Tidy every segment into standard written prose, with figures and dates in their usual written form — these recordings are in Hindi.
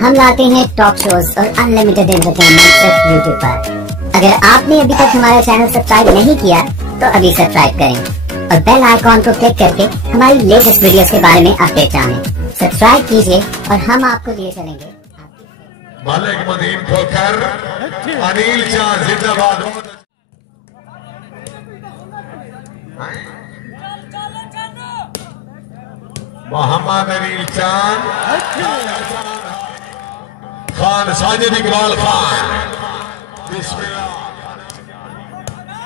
हम लाते हैं टॉप शोज और अनलिमिटेड एंटरटेनमेंट सिर्फ यूट्यूब पर। अगर आपने अभी तक हमारा चैनल सब्सक्राइब नहीं किया तो अभी सब्सक्राइब करें और बेल आइकॉन को क्लिक करके हमारी लेटेस्ट वीडियोस के बारे में अपडेट जानें। सब्सक्राइब कीजिए और हम आपको लिए चलेंगे। मलिक मदीन खोकर, अनिल चांद जिंदाबाद। मोहम्मद अनिल चांद, खान साजिद इकबाल खान, बिस्मिल्लाह।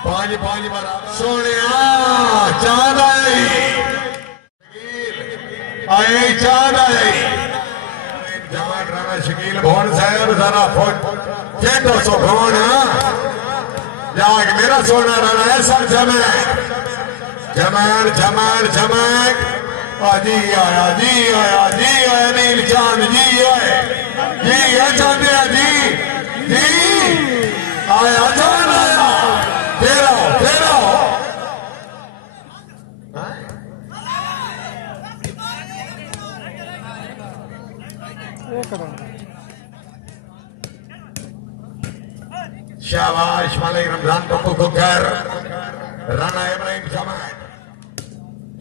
पांच बराबर सोने चांद आए चांद आए जमान राणा शकील भवन साहब जरा फेंटो सो भवन जाग मेरा सोना राणा ऐसा जमान जमान जमान जी आया जी आया जी आया नील चांद जी आए जी है चांदे जी जी आया चांद आया तेरा तेरा शाबाश मलिक रमजान पप्पू को घर राणा इब्राहिम जमान।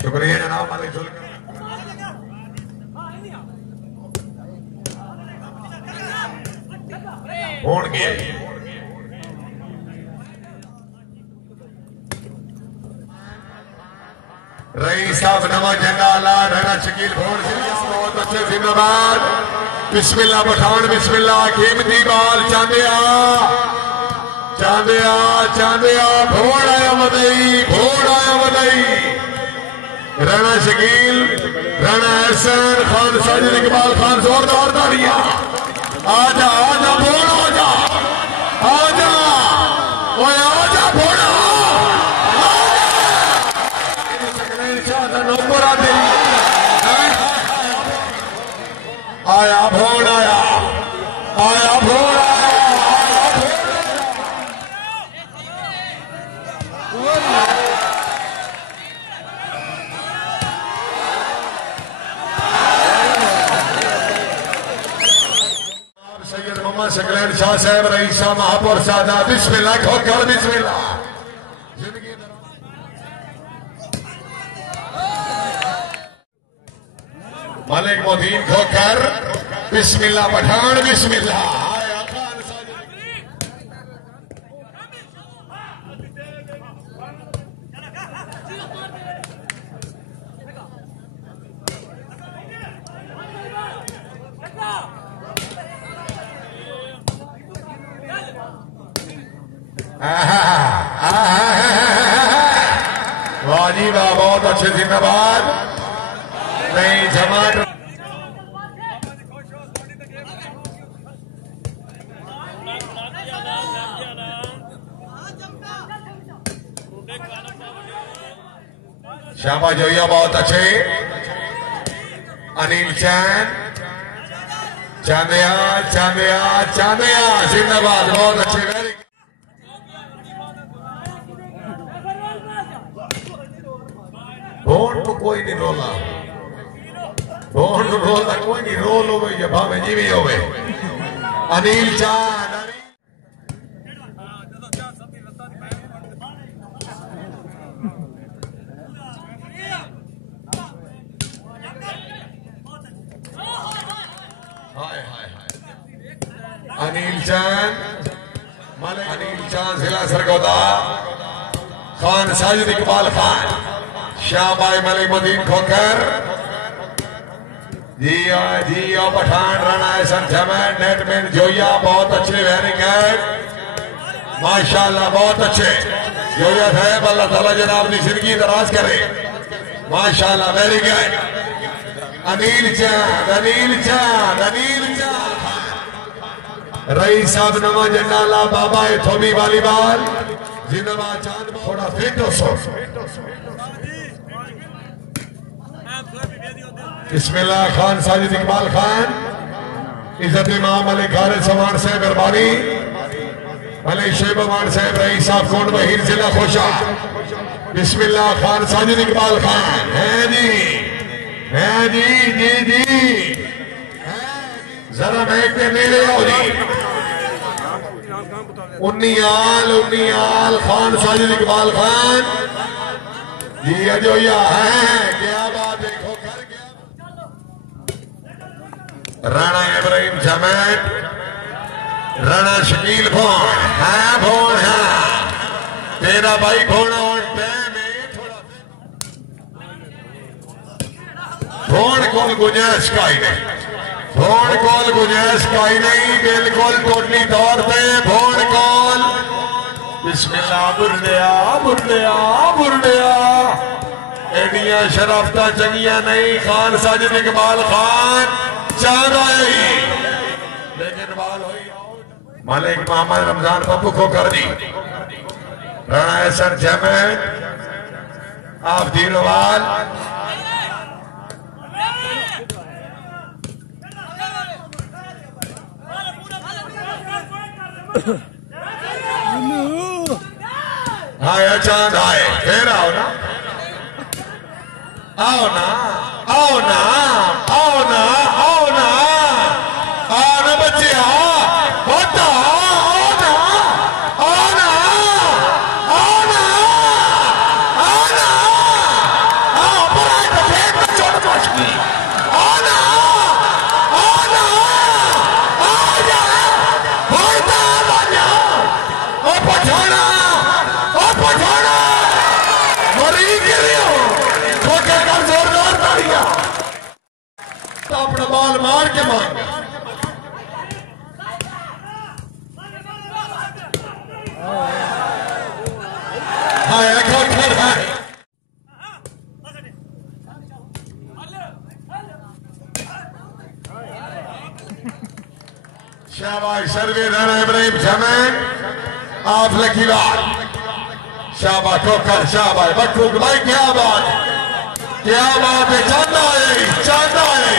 शुक्रिया जनाब मलिक होड़ गया। रईस साहब नवा जंगाला राणा शकील भवन बहुत अच्छे जिंदाबाद। बिस्मिल्लाह पठान बिस्मिल्लाह कीमती बाल चांदिया चांदिया चांदिया भोड़ आया मदई भोड़ आया मदई। राणा शकील राणा एहसन खान साजिद इकबाल खान जोरदार तालियां। आजा आजा भोड़ आजा आजा ओए आजा भोड़ा आया भोड़ आया आया भोड़ आया। सैयद मोहम्मद सकलैन शाह साहब रईसा महापौर सादा बिस्मिल्लाह खोकर बिस्मिल्लाह। मलिक मोदीन खोकर बिस्मिल्लाह पठान बिस्मिल्लाह। वाह जी वाह बहुत अच्छे जिंदाबाद। नहीं जमात श्यामा जोया बहुत अच्छे। अनिल चांद चांदिया चांदिया चांदिया जिंदाबाद बहुत अच्छे। वेरी भोन को कोई नहीं रोला भोन रोला कोई नहीं रोल हो गई भावे जीवी हो गए। अनिल चांद अनिल चांद अनिल चांद जिला सरगोदा खान साजिद इकबाल खान शाहबाई मलिक मदीन खोकर जिया पठान राणा एहसन जमान नेटमैन जोया बहुत अच्छे। वेरी गुड माशाल्लाह बहुत अच्छे जोया साहब अल्लाह ताला जनाब की जिंदगी दराज करे माशाल्लाह। वेरी गुड अनिल चांद अनिल चांद अनिल चांद। रईस साहब नवा जंडाला बाबा थोमी वालीबाल जिंदाबाद। चांद थोड़ा फेंटो सो बिस्मिल्लाह खान साजिद इकबाल खान इज्जत इमाम मलिक खालिद समान साहब अरबानी मलिक शेबमान साहब रईस साहब कोट बहीर जिला खोशा। बिस्मिल्लाह खान साजिद इकबाल खान है जी जी जी जरा महक के मेरे आओ जी। उन्नीआल खान साजिद इकबाल खान जी अजोया है। क्या बात देखो कर गया। राणा इब्राहिम जमैत राणा शकील भोन है। भोन है तेरा भाई भोना और भोन को गुंजाइश का ही नहीं। भोन कॉल गुंजाइश का ही नहीं। बिल्कुल टोटली तौर पे भोन कॉल। बिस्मिल्लाह बुरलिया बुरलिया बुरलिया। एडिया शराफता चंगिया नहीं। खान साजिद इकबाल खान चांद आए ही लेकिन बाल हुई। मालिक मोहम्मद रमजान पप्पू को कर दी। राणा एहसन जमैत आप दीनवाल आया चांद आए। फिर आओ ना आओ ना आओ ना आओ ना आओ ना आओ ना बच्चे आओ होता आओ ना आओ ना आओ ना आओ ना आओ पर आए तो फेंक ना चोट पहुंचनी। आओ ना आओ ना आओ जा होता आ जाओ। ओ पठाना मरी गिरी हो ठोके कर जोरदार तालियां। तो अपना बाल मार के मांग। हाँ एक और घर है। शाबाश सर्वे राणा इब्राहिम जमैत आप लकीवार। शाबाश ठोकर शाबाश बट्टू भाई क्या बात है। चांद आए चांद आए।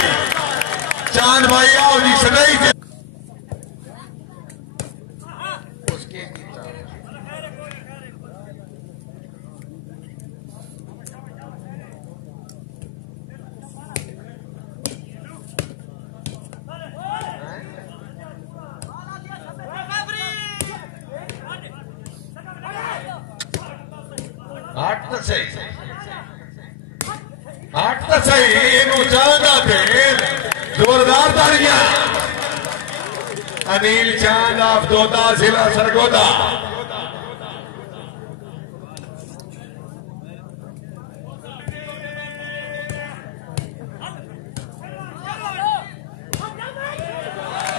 चांद भाई आओ जी सनई दे। आठ तो सही इनू चांदा थे जोरदार तालियां। अनिल चांद आप दोदा जिला सरगोदा।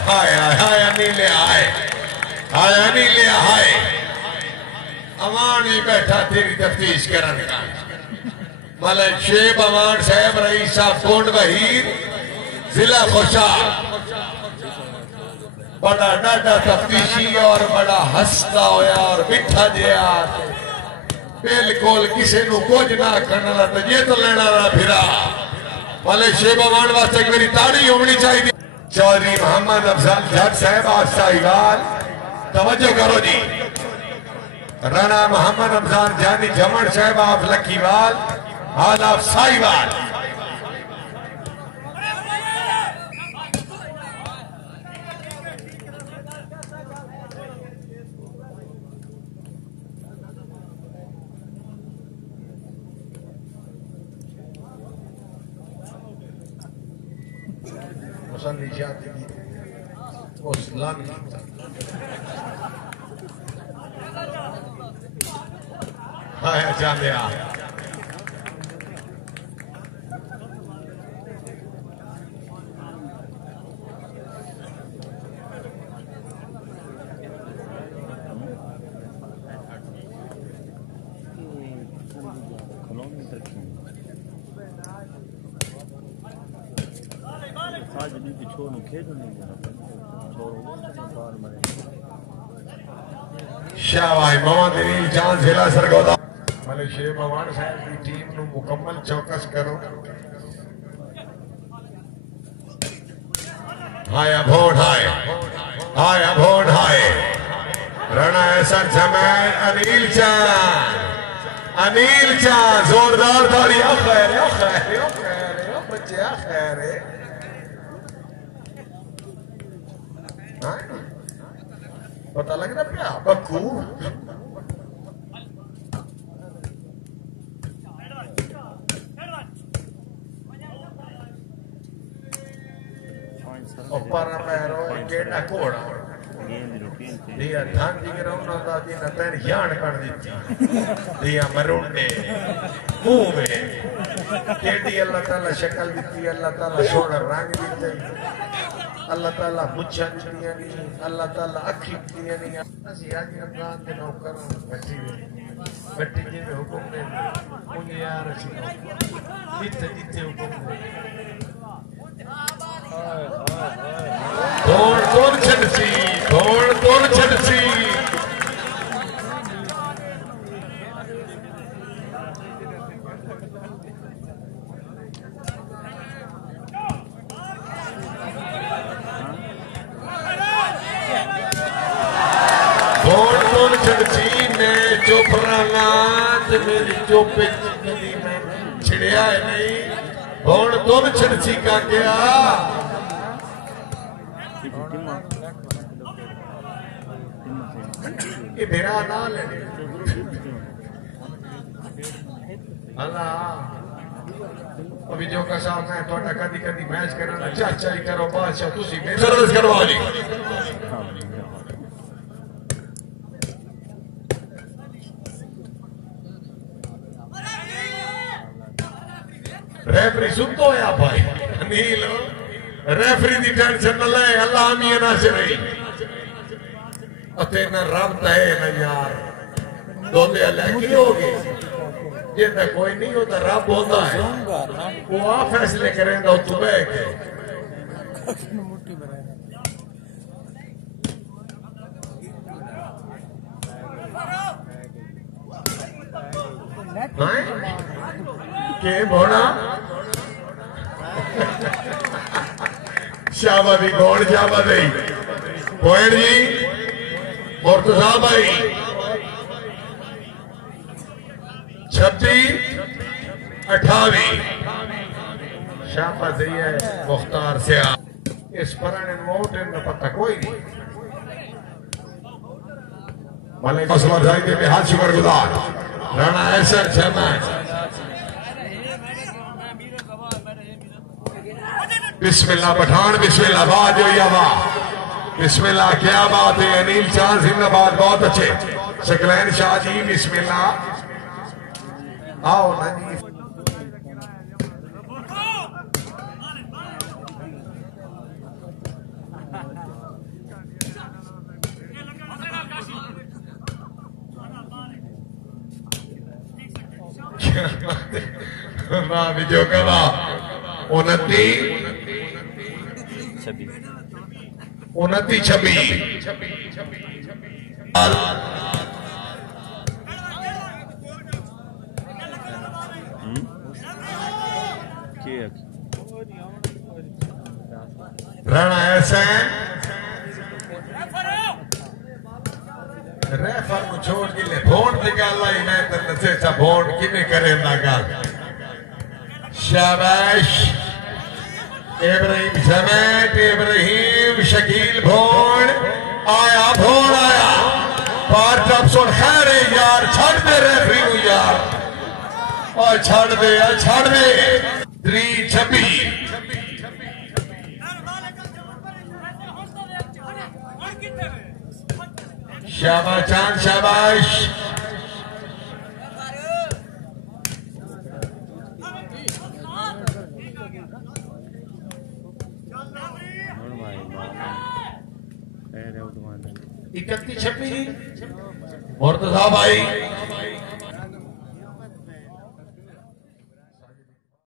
हाय हाय अनिल आए हाय अनिल हाय। अमान ही बैठा तेरी तफ्तीश करने का। मलक शेब अमान साहब रईस साहब कोट वहीद जिला खुशाल बड़ा डाटा तफ्तीशी और बड़ा हंसता होया और मिठा जहा। बिल्कुल किसी को कुछ ना करना तो ये तो लेना ना फिरा। मलक शेब अमान वास्ते एक मेरी ताड़ी होनी चाहिए। चौधरी मोहम्मद अफजल जट साहब आज साहिवाल तवज्जो करो जी। राणा मोहम्मद रमजान जानी जमन साहब आप लकीवाल आज आप साहिवाल। हाँ जाने शाबाश मोहम्मद अनिल चांद जिला सरगोदा। मलिक शेब अमान साहब की टीम को मुकम्मल चौकस करो। हाय भोट हाय हाय भोट हाय। राणा एहसन जमैत अनिल चांद जोरदार तालियां। खैर खैर खैर बच्चे खैर पता लगता पिया बक्कू ऊपर पैरो केड़ा घोड़ा दिया धान जी के रौना दा दी ना तैन यान कर दी दिया मरुंडे मुंह में केडी अल्लाह ताला शक्ल दी अल्लाह ताला सोना रंग दी अल्लाह ताला मुच्छां दिया नहीं अल्लाह ताला अखी दिया नहीं असि आज रमजान दे नौकर बट्टी जी में हुक्म दे उन यार असि जिथे जिथे हुक्म दे दौड़ छड़सी दौड़ छड़सी दौड़ छड़सी ने चुप रहा मेरी चुप मैं छिड़िया है नहीं दौड़ छड़सी का क्या ये मेरा नाल है अल्लाह अभी जो का साहब मैं थोड़ा कदी कदी मैच करना चाचा ही करो बादशाह तुसी मेरी सर्विस करवा ली रेफरी सुतो है भाई नील रेफरी दी टेंशन न ले अल्लाह मियां नासिर है अते न रब है न यार दोले अल्लाह की होगी जे तक कोई नहीं होता रब होता है वो आ फैसले करेंगे तू बह के के बोना शाबादी गौड़ शाबादी पॉइंट जी मुर्तजा भाई 26-28 शाबादी है मुख्तार से इस पर नोट पता कोई नहीं मलिक के हाथ शुक्र गुजार राणा ऐसा मैच बिस्मिल्लाह पठान बिस्मिल्लाह वाह जो वाह बिस्मिल्लाह क्या बात है अनिल चांद जिंदाबाद बहुत अच्छे सकलैन शाह जी बिस्मिल्लाह आओ ना जी वाह विजय का वाह 29-26 राणा ऐसा रेफर को छोड़ के ले वोट निकाला ही मैं तेरे से अच्छा वोट किने करेंदा गल शाबाश इब्राहिम समेत इब्राहिम शकील भोड़ आया पार्ट ऑफ सुन खैर यार छड़ दे रेफरी को यार और छड़ दे 3-26 शाबाश चांद शाबाश इकतीस 26 मुर्तजा भाई